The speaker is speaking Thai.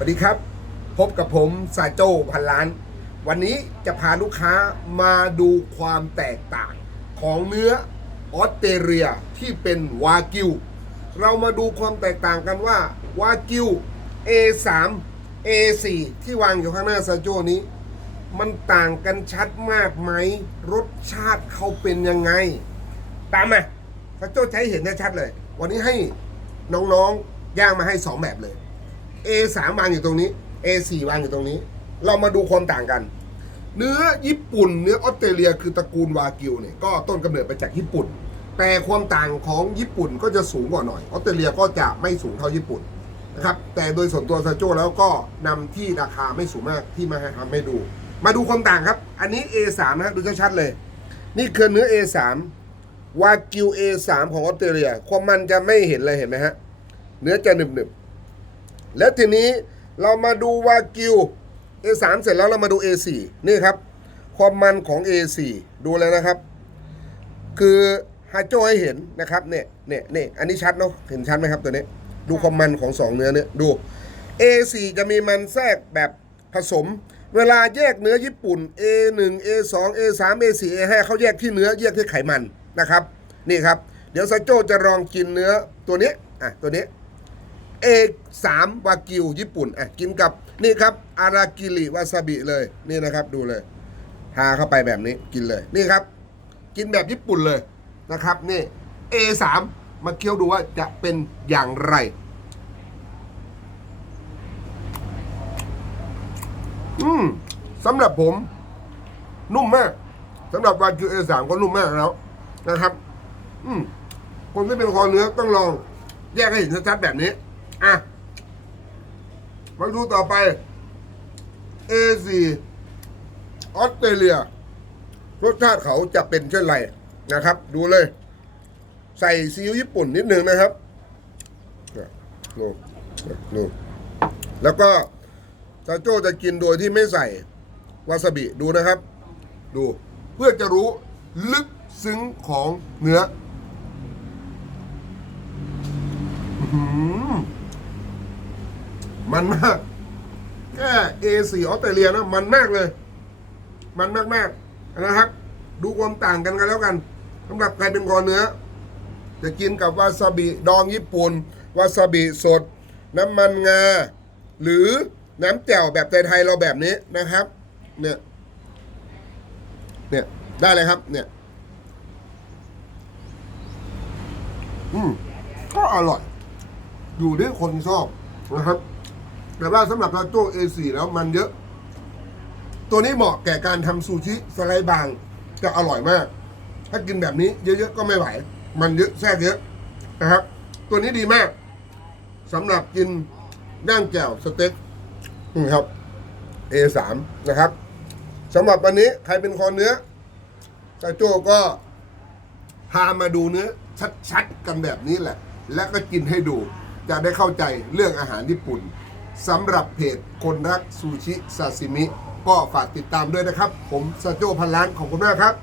สวัสดีครับ พบกับผมซาโจพันล้าน วันนี้จะพาลูกค้ามาดูความแตกต่างของเนื้อออสเตรเลียที่เป็นวากิว เรามาดูความแตกต่างกันว่า วากิว A3 A4 ที่วางอยู่ข้างหน้าซาโจนี้ มันต่างกันชัดมากไหม รสชาติเขาเป็นยังไง ตามมาซาโจใช้เห็นได้ชัดเลย วันนี้ให้น้องๆย่างมาให้สองแบบเลย A3 วางอยู่ตรงนี้ A4 วางอยู่ตรงนี้ เรามาดูความต่างกัน เนื้อญี่ปุ่น เนื้อออสเตรเลียคือตระกูลวากิวเนี่ยก็ต้นกำเนิดมาจากญี่ปุ่น แต่ความต่างของญี่ปุ่นก็จะสูงกว่าหน่อยออสเตรเลียก็จะไม่สูงเท่าญี่ปุ่นนะครับแต่โดยส่วนตัวซาโจแล้วก็นำที่ราคาไม่สูงมากที่มาให้ทำให้ดู มาดูความต่างครับ อันนี้ A3 นะดูชัดๆเลย นี่คือเนื้อ A3 วากิว A3 ของออสเตรเลียความมันจะไม่เห็นเลยเห็นไหมฮะเนื้อจะหนึบ แล้วทีนี้เรามาดูวากิว A3 เสร็จแล้วเรามาดู A4 นี่ครับ ความมันของ A4 ดูเลยนะครับ คือฮาโจให้เห็นนะครับเนี่ยเนี่ยเนี่ยอันนี้ชัดเนาะเห็นชัดไหมครับตัวนี้ ดูความมันของสองเนื้อเนี่ยดู A4 จะมีมันแทรกแบบผสม เวลาแยกเนื้อญี่ปุ่น A1 A2 A3 A4 A5 เขาแยกที่เนื้อแยกที่ไขมันนะครับ นี่ครับ เดี๋ยวซาโจจะลองกินเนื้อตัวนี้อะตัวนี้ A3 วากิวญี่ปุ่นอะกินกับนี่ครับอารากิริวาซาบิเลยนี่นะครับดูเลยทาเข้าไปแบบนี้กินเลยนี่ครับ กินแบบญี่ปุ่นเลยนะครับนี่ A3 มาเคี้ยวดูว่าจะเป็นอย่างไร อืมสำหรับผม นุ่มมากสำหรับวากิว A3 ก็นุ่มมากแล้วนะครับ อืมคนที่เป็นคอเนื้อต้องลอง แยกให้เห็นชัดๆแบบนี้ อะ มาดูต่อไป A4 ออสเตรเลีย รสชาติเขาจะเป็นเช่นไรนะครับ ดูเลย ใส่ซีอิ๊วญี่ปุ่นนิดนึงนะครับดูดูแล้วก็ซาโจจะกินโดยที่ไม่ใส่วาซาบิดูนะครับ ดูเพื่อจะรู้ลึกซึ้งของเนื้อ อื้อหือ มันมากแค่ A4 ออสเตรเลียนะมันมากเลย มันมากๆนะครับ ดูความต่างกันกันแล้วกันสำหรับใครเป็นคอเนื้อ จะกินกับวาซาบิดองญี่ปุ่นวาซาบิสด น้ำมันงา หรือน้ำแจ่วแบบไทยๆเราแบบนี้นะครับ เนี่ย เนี่ย ได้เลยครับ เนี่ย อืมก็อร่อย อยู่ที่คนชอบนะครับ แต่ว่าสำหรับซาโจ้ A4 แล้วมันเยอะ ตัวนี้เหมาะแก่การทำซูชิสไลด์บางจะอร่อยมาก ถ้ากินแบบนี้เยอะๆก็ไม่ไหว มันเยอะแทรกเยอะนะครับ ตัวนี้ดีมากสำหรับกินย่างแจ่วสเต็กนี่ครับ A3 นะครับสำหรับวันนี้ใครเป็นคอเนื้อซาโจก็พามาดูเนื้อชัดๆกันแบบนี้แหละ และก็กินให้ดู จะได้เข้าใจเรื่องอาหารญี่ปุ่น สำหรับเพจคนรักซูชิซาซิมิ ก็ฝากติดตามด้วยนะครับ ผมซาโจพันล้านของคุณแม่ครับ